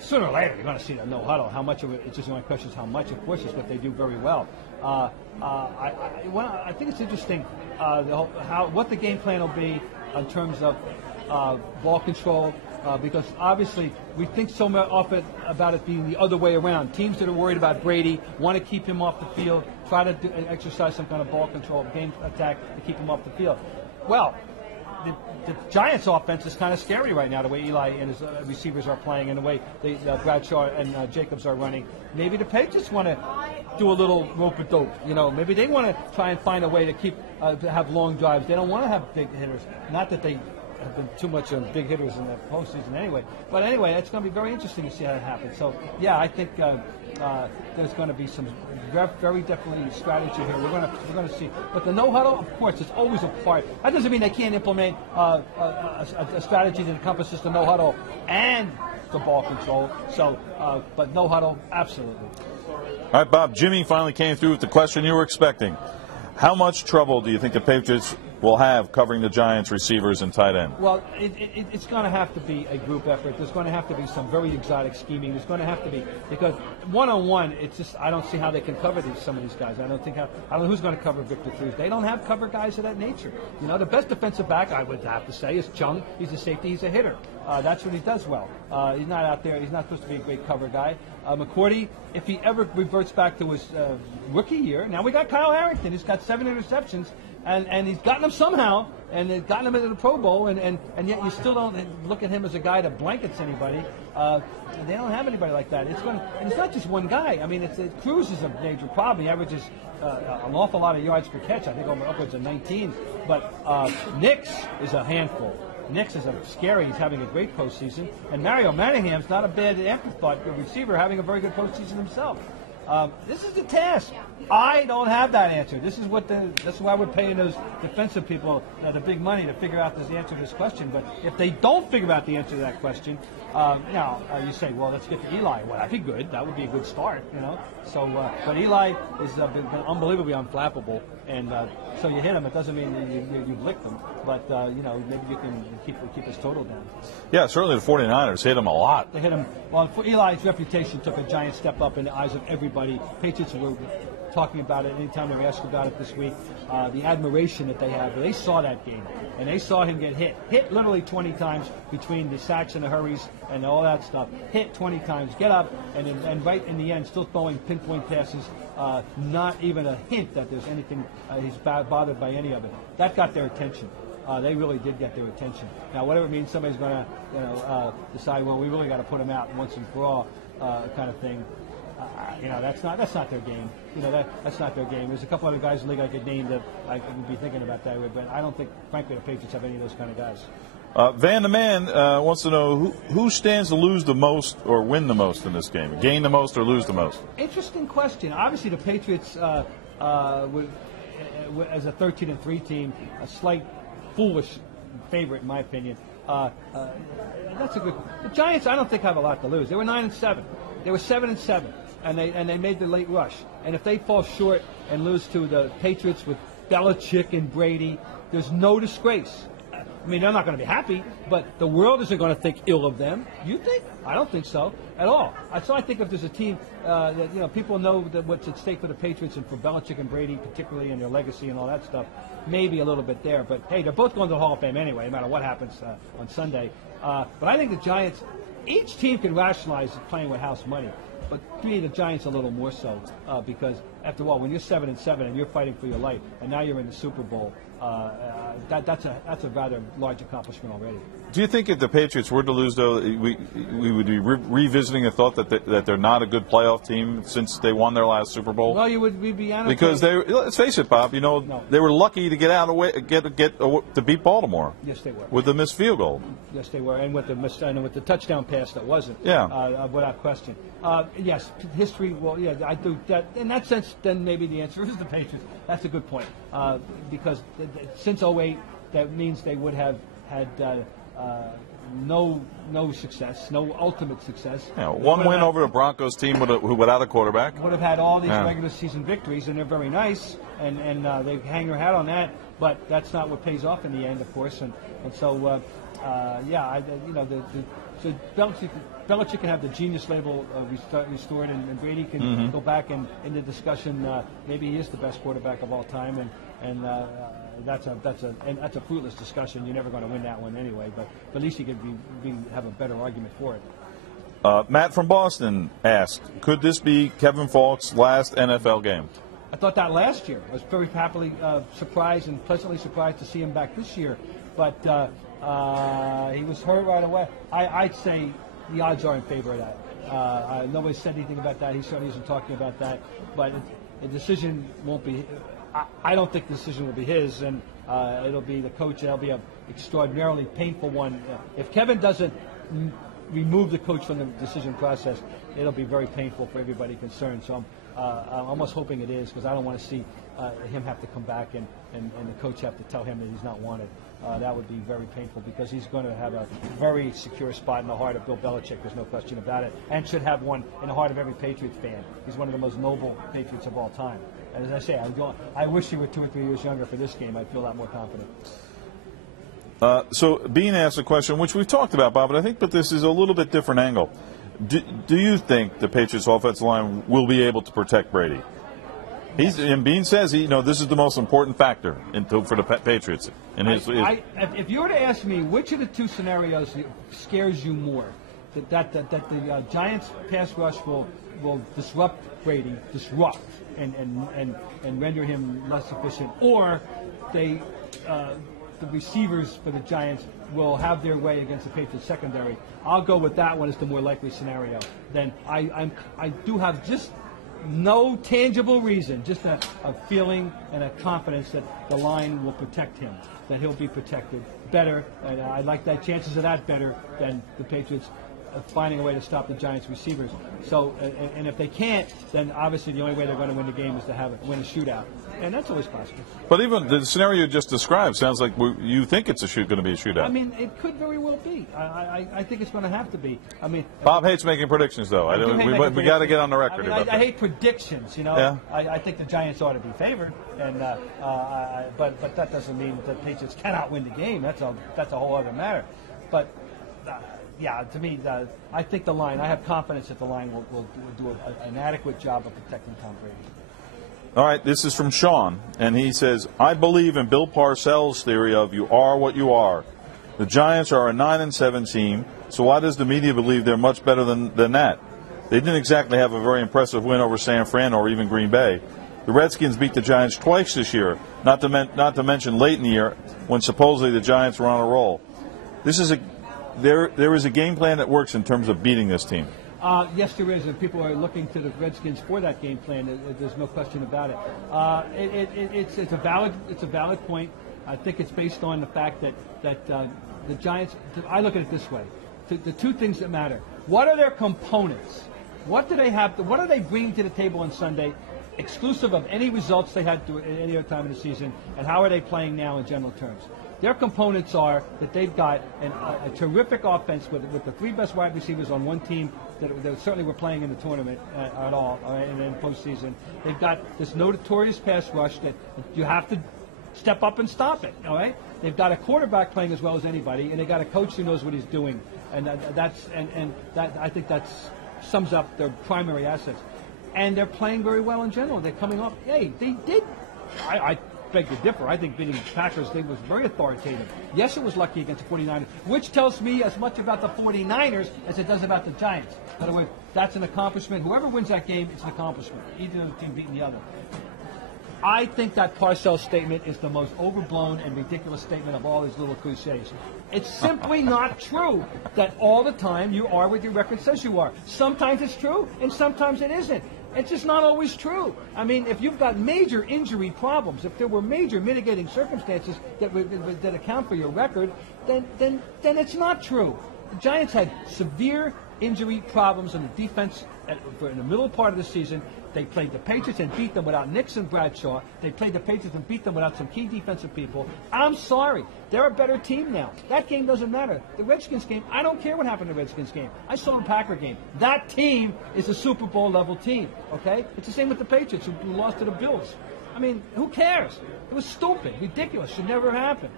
sooner or later you're going to see the no huddle. How much of it? It's just the only question is how much. Of course, is what they do very well. I think it's interesting what the game plan will be in terms of ball control. Because obviously we think so much often about it being the other way around. Teams that are worried about Brady want to keep him off the field, try to exercise some kind of ball control, game attack to keep him off the field. Well, the Giants' offense is kind of scary right now, the way Eli and his receivers are playing and the way Bradshaw and Jacobs are running. Maybe the Patriots want to do a little rope-a-dope. Maybe they want to try and find a way to keep to have long drives. They don't want to have big hitters. Not that they have been too much of big hitters in the postseason anyway. But anyway, it's going to be very interesting to see how that happens. So, yeah, I think there's going to be some very definitely strategy here. We're going to see. But the no huddle, of course, is always a part. That doesn't mean they can't implement a strategy that encompasses the no huddle and the ball control. So, but no huddle, absolutely. All right, Bob. Jimmy finally came through with the question you were expecting. How much trouble do you think the Patriots will have covering the Giants' receivers and tight end? Well, it's going to have to be a group effort. There's going to have to be some very exotic scheming. There's going to have to be, because one-on-one, it's just, I don't see how they can cover some of these guys. I don't know who's going to cover Victor Cruz. They don't have cover guys of that nature. The best defensive back, I would have to say, is Chung. He's a safety. He's a hitter. That's what he does well. He's not out there. He's not supposed to be a great cover guy. McCourty, if he ever reverts back to his rookie year, now we got Kyle Harrington. He's got 7 interceptions. And he's gotten them somehow, and they've gotten him into the Pro Bowl, and yet you still don't look at him as a guy that blankets anybody. They don't have anybody like that. And it's not just one guy. I mean, Cruz is a major problem. He averages an awful lot of yards per catch. I think upwards of 19. But Nix is a handful. Nix is scary. He's having a great postseason. And Mario Manningham's not a bad afterthought receiver, having a very good postseason himself. This is the task. I don't have that answer. This is that's why we're paying those defensive people the big money to figure out the answer to this question. But if they don't figure out the answer to that question, you say, well, let's get to Eli. Well, that'd be good. That would be a good start, So, but Eli has been unbelievably unflappable, and so you hit him. It doesn't mean you've licked him, but maybe you can keep his total down. Yeah, certainly the 49ers hit him a lot. They hit him. Well, for Eli's reputation took a giant step up in the eyes of everybody. Patriots were talking about it anytime they were asked about it this week. The admiration that they have. They saw that game, and they saw him get hit literally 20 times between the sacks and the hurries and all that stuff. Hit 20 times, get up, and right in the end, still throwing pinpoint passes. Not even a hint that there's anything he's bothered by any of it. That got their attention. They really did get their attention. Now, whatever it means, somebody's going to decide, well, we really got to put him out once and for all, kind of thing. That's not their game. That's not their game. There's a couple other guys in the league I could name that I would be thinking about that way, but I don't think, frankly, the Patriots have any of those kind of guys. Van the Man wants to know who stands to lose the most or win the most in this game? Gain the most or lose the most? Interesting question. Obviously, the Patriots, would, as a 13-3 team, a slight foolish favorite, in my opinion. That's a good. The Giants, I don't think, have a lot to lose. They were 9-7. They were 7-7, and they made the late rush. And if they fall short and lose to the Patriots with Belichick and Brady, there's no disgrace. I mean, they're not going to be happy, but the world isn't going to think ill of them. You think? I don't think so at all. So I think if there's a team that people know that what's at stake for the Patriots and for Belichick and Brady, particularly in their legacy and all that stuff, maybe a little bit there. But hey, they're both going to the Hall of Fame anyway, no matter what happens on Sunday. But I think the Giants, each team can rationalize playing with house money. But to me, the Giants a little more so because, after all, when you're 7-7 and you're fighting for your life, and now you're in the Super Bowl, that's a rather large accomplishment already. Do you think if the Patriots were to lose, though, we would be revisiting the thought that they're not a good playoff team since they won their last Super Bowl? Well, we'd be honest. Because let's face it, Bob. No. They were lucky to get to beat Baltimore. Yes, they were. With the missed field goal. Yes, they were, and with the touchdown pass that wasn't. Yeah. Without question. Yes, history. Well, yeah, I do that. In that sense, then maybe the answer is the Patriots. That's a good point. Because since 2008, that means they would have had no success, no ultimate success. Yeah, one win over the Broncos team without a quarterback. Would have had all these regular season victories, and they're very nice, and they hang their hat on that. But that's not what pays off in the end, of course. And so So Belichick can have the genius label restored, and Brady can go back and in the discussion. Maybe he is the best quarterback of all time, and that's a fruitless discussion. You're never going to win that one anyway. But at least you could have a better argument for it. Matt from Boston asked, could this be Kevin Falk's last NFL game? I thought that last year. I was very happily surprised and pleasantly surprised to see him back this year. But he was hurt right away. I'd say the odds are in favor of that. Nobody said anything about that. He certainly isn't talking about that. But the decision won't be. I don't think the decision will be his, and it'll be the coach. It'll be an extraordinarily painful one. If Kevin doesn't remove the coach from the decision process, it'll be very painful for everybody concerned. So I'm almost hoping it is, because I don't want to see him have to come back and the coach have to tell him that he's not wanted. That would be very painful, because he's going to have a very secure spot in the heart of Bill Belichick. There's no question about it, and should have one in the heart of every Patriots fan. He's one of the most noble Patriots of all time. And as I say, I wish he were 2 or 3 years younger for this game. I'd feel a lot more confident. So Bean asked a question, which we've talked about, Bob, but I think this is a little bit different angle. Do you think the Patriots' offensive line will be able to protect Brady? And Bean says this is the most important factor for the Patriots. If you were to ask me which of the two scenarios scares you more, that the Giants' pass rush will disrupt Brady, and render him less efficient, or the receivers for the Giants will have their way against the Patriots secondary, I'll go with that one as the more likely scenario. Then I do have just no tangible reason, just a feeling and a confidence that the line will protect him, that he'll be protected better, and I like that chances of that better than the Patriots finding a way to stop the Giants' receivers. So, and if they can't, then obviously the only way they're going to win the game is to win a shootout, and that's always possible. But even the scenario you just described sounds like you think it's going to be a shootout. I mean, it could very well be. I think it's going to have to be. I mean, Bob hates making predictions, though. We got to get on the record about that. I hate predictions. Yeah. I think the Giants ought to be favored, and but that doesn't mean that the Patriots cannot win the game. That's a whole other matter. But. Yeah, to me, I think the line. I have confidence that the line will do an adequate job of protecting Tom Brady. All right, this is from Sean, and he says, I believe in Bill Parcells' theory of you are what you are. The Giants are a 9-7 team, so why does the media believe they're much better than that? They didn't exactly have a very impressive win over San Fran or even Green Bay. The Redskins beat the Giants twice this year, not to mention late in the year when supposedly the Giants were on a roll. There is a game plan that works in terms of beating this team. Yes, there is, and people are looking to the Redskins for that game plan. There's no question about it. It's a valid point. I think it's based on the fact that the Giants. I look at it this way: the two things that matter. What are their components? What do they have? What are they bringing to the table on Sunday, exclusive of any results they had at any other time in the season? And how are they playing now in general terms? Their components are that they've got a terrific offense with the 3 best wide receivers on one team that certainly were playing in the tournament at all, and in postseason. They've got this notorious pass rush that you have to step up and stop it. All right. They've got a quarterback playing as well as anybody, and they've got a coach who knows what he's doing, and I think that sums up their primary assets. And they're playing very well in general. They're coming off. Hey, they did. I beg to differ. I think beating the Packers thing was very authoritative. Yes, it was lucky against the 49ers, which tells me as much about the 49ers as it does about the Giants. In other words, that's an accomplishment. Whoever wins that game, it's an accomplishment. Either team beating the other. I think that Parcells statement is the most overblown and ridiculous statement of all his little cliches. It's simply not true that all the time you are what your record says you are. Sometimes it's true, and sometimes it isn't. It's just not always true. I mean, if you've got major injury problems, if there were major mitigating circumstances that account for your record, then it's not true. The Giants had severe injury problems in the defense in the middle part of the season. They played the Patriots and beat them without Nix and Bradshaw. They played the Patriots and beat them without some key defensive people. I'm sorry. They're a better team now. That game doesn't matter. The Redskins game, I don't care what happened in the Redskins game. I saw the Packer game. That team is a Super Bowl level team, okay? It's the same with the Patriots who lost to the Bills. I mean, who cares? It was stupid, ridiculous, should never happen.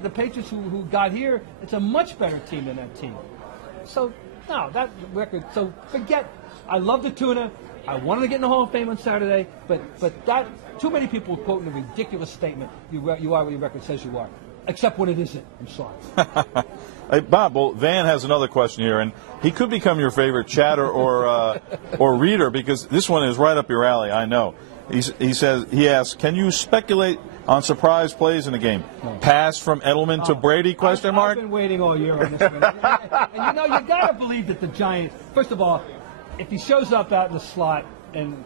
The Patriots who got here, it's a much better team than that team. So, no, that record, so forget. I love the tuna. I wanted to get in the Hall of Fame on Saturday, but that, too many people quoting a ridiculous statement, you are what your record says you are. Except when it isn't. I'm sorry. Hey, Bob, well, Van has another question here, and he could become your favorite chatter or reader, because this one is right up your alley, I know. He asks, can you speculate on surprise plays in the game? No. Pass from Edelman to Brady, question mark? I've been waiting all year on this one. And you got to believe that the Giants, first of all, if he shows up out in the slot and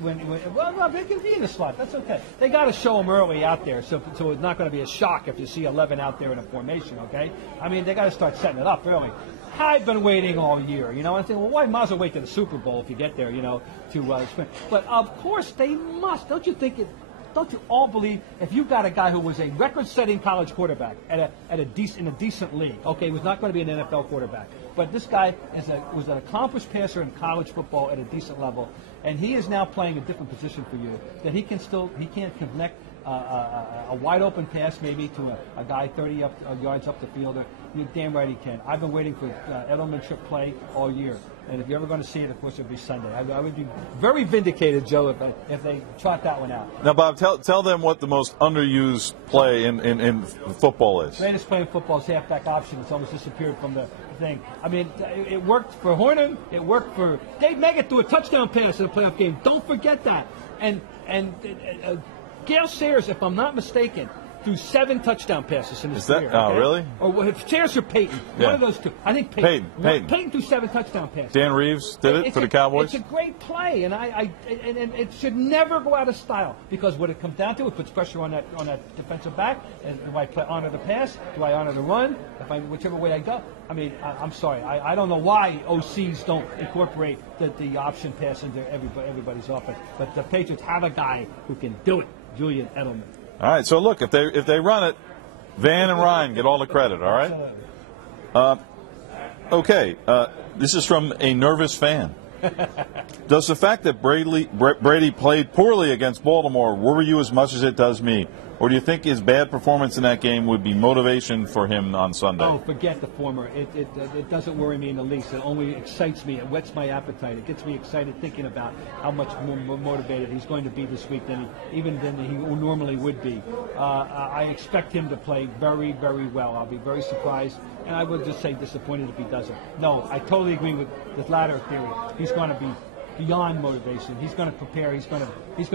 well, they can be in the slot. That's okay. They got to show him early out there, so it's not going to be a shock if you see 11 out there in a formation. Okay, I mean they got to start setting it up early. I've been waiting all year, and I think, well, why might as well wait to the Super Bowl if you get there, to sprint. But of course they must. Don't you think it? Don't you all believe if you've got a guy who was a record-setting college quarterback in a decent league? Okay, he was not going to be an NFL quarterback, but this guy was an accomplished passer in college football at a decent level, and he is now playing a different position for you. That he can't connect a wide open pass maybe to a guy 30 yards up the field. You're damn right he can. I've been waiting for Edelman trick play all year. And if you're ever going to see it, of course, it would be Sunday. I would be very vindicated, Joe, if they trot that one out. Now, Bob, tell them what the most underused play in football is. Greatest play in football is halfback option. It's almost disappeared from the thing. I mean, it worked for Hornan. It worked for Dave Meggett threw a touchdown pass in a playoff game. Don't forget that. And Gale Sayers, if I'm not mistaken, threw 7 touchdown passes in his career. Oh, really? Or Sayers or Peyton. Yeah. One of those two. I think Peyton. Peyton threw 7 touchdown passes. Dan Reeves did it for the Cowboys? It's a great play, and it should never go out of style, because what it comes down to, it puts pressure on that defensive back. And do I honor the pass? Do I honor the run? Whichever way I go. I mean, I'm sorry. I don't know why OCs don't incorporate the option pass into everybody's offense. But the Patriots have a guy who can do it, Julian Edelman. All right, so look, if they run it, Van and Ryan get all the credit, all right? Okay, this is from a nervous fan. Does the fact that Brady played poorly against Baltimore worry you as much as it does me? Or do you think his bad performance in that game would be motivation for him on Sunday? Oh, forget the former. It doesn't worry me in the least. It only excites me. It whets my appetite. It gets me excited thinking about how much more motivated he's going to be this week than he normally would be. I expect him to play very, very well. I'll be very surprised, and I would just say disappointed if he doesn't. No, I totally agree with the latter theory. He's going to be beyond motivation. He's going to prepare. He's going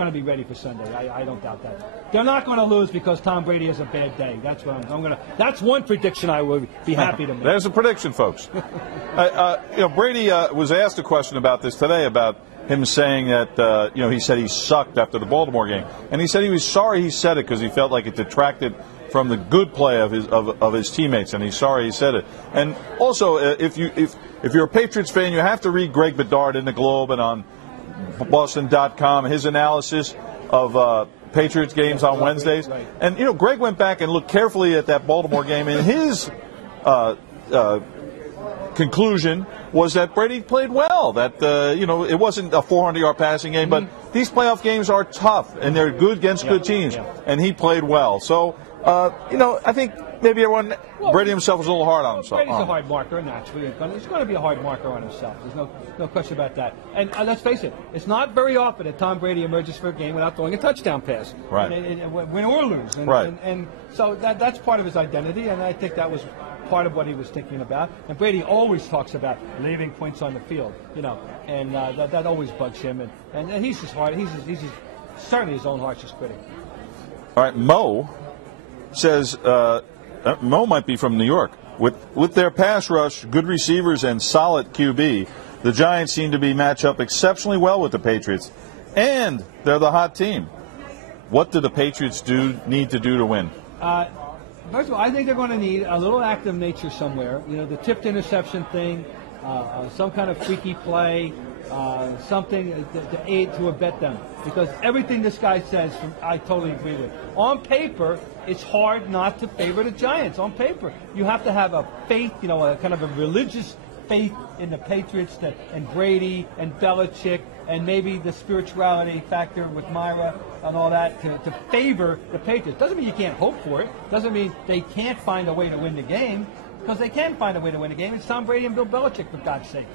to be ready for Sunday. I don't doubt that. They're not going to lose because Tom Brady has a bad day. That's what I'm going to. That's one prediction I would be happy to make. There's a prediction, folks. Brady was asked a question about this today, about him saying that he said he sucked after the Baltimore game, and he said he was sorry he said it because he felt like it detracted from the good play of his teammates, and he's sorry he said it. And also, if you're a Patriots fan, you have to read Greg Bedard in the Globe and on Boston.com, his analysis of Patriots games on Wednesdays. And Greg went back and looked carefully at that Baltimore game, and his conclusion was that Brady played well. That it wasn't a 400-yard passing game, but these playoff games are tough, and they're good against good teams, and he played well. So. I think maybe Brady himself was a little hard on himself. Brady's a hard marker, naturally. He's going to be a hard marker on himself. There's no question about that. And let's face it, it's not very often that Tom Brady emerges for a game without throwing a touchdown pass. Right. Win or lose. And so that's part of his identity, and I think that was part of what he was thinking about. And Brady always talks about leaving points on the field, and that always bugs him. And he's just hard. He's certainly his own harshest critic. All right, Mo says Mo might be from New York. With their pass rush, good receivers, and solid QB, the Giants seem to be matched up exceptionally well with the Patriots, and they're the hot team. What do the Patriots need to do to win? First of all, I think they're going to need a little active nature somewhere. The tipped interception thing, some kind of freaky play, something to aid to abet them. Because everything this guy says, I totally agree with. On paper, it's hard not to favor the Giants. On paper, you have to have a faith, a kind of a religious faith in the Patriots and Brady and Belichick and maybe the spirituality factor with Myra and all that to favor the Patriots. Doesn't mean you can't hope for it. Doesn't mean they can't find a way to win the game, because they can find a way to win the game. It's Tom Brady and Bill Belichick, for God's sake.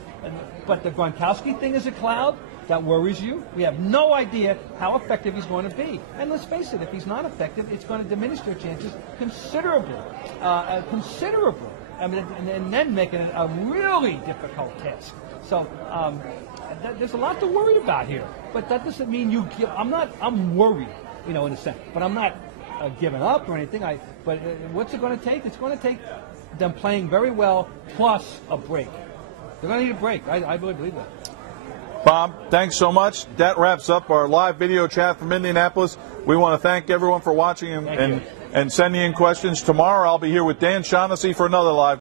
But the Gronkowski thing is a cloud. That worries you. We have no idea how effective he's going to be. And let's face it, if he's not effective, it's going to diminish their chances considerably. Considerably. I mean, and then making it a really difficult task. So there's a lot to worry about here. But that doesn't mean you give. I'm worried, in a sense. But I'm not giving up or anything. But what's it going to take? It's going to take them playing very well plus a break. They're going to need a break. I really believe that. Bob, thanks so much. That wraps up our live video chat from Indianapolis. We want to thank everyone for watching and sending in questions. Tomorrow I'll be here with Dan Shaughnessy for another live